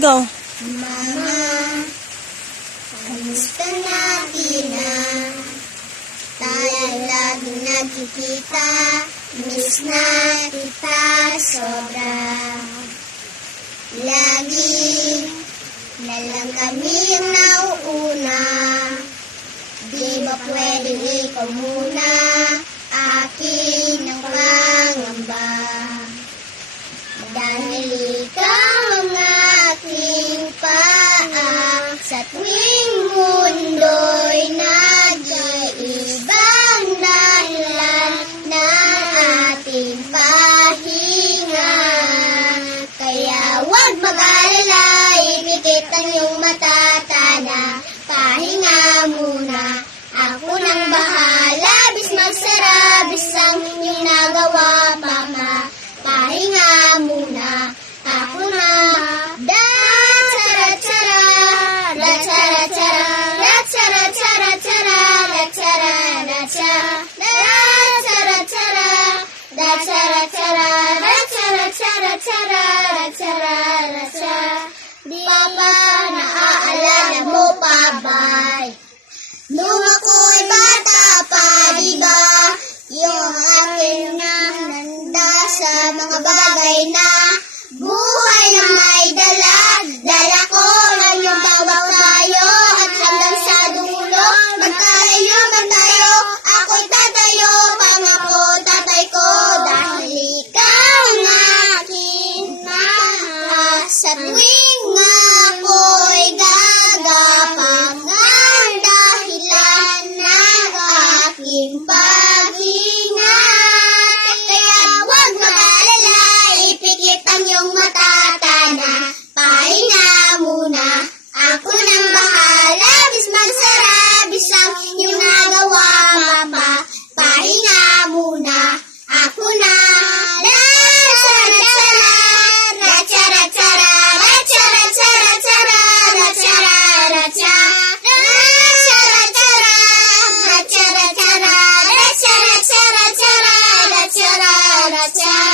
Ikaw? Mama, kamusta na pina? Tayo'y lagi nagkikita, miss na kita sobra. Lagi na lang kami nauuna, di ba pwedeng ikaw muna, akin ang pangamba. Dahil that we Ta-da! 零八 That's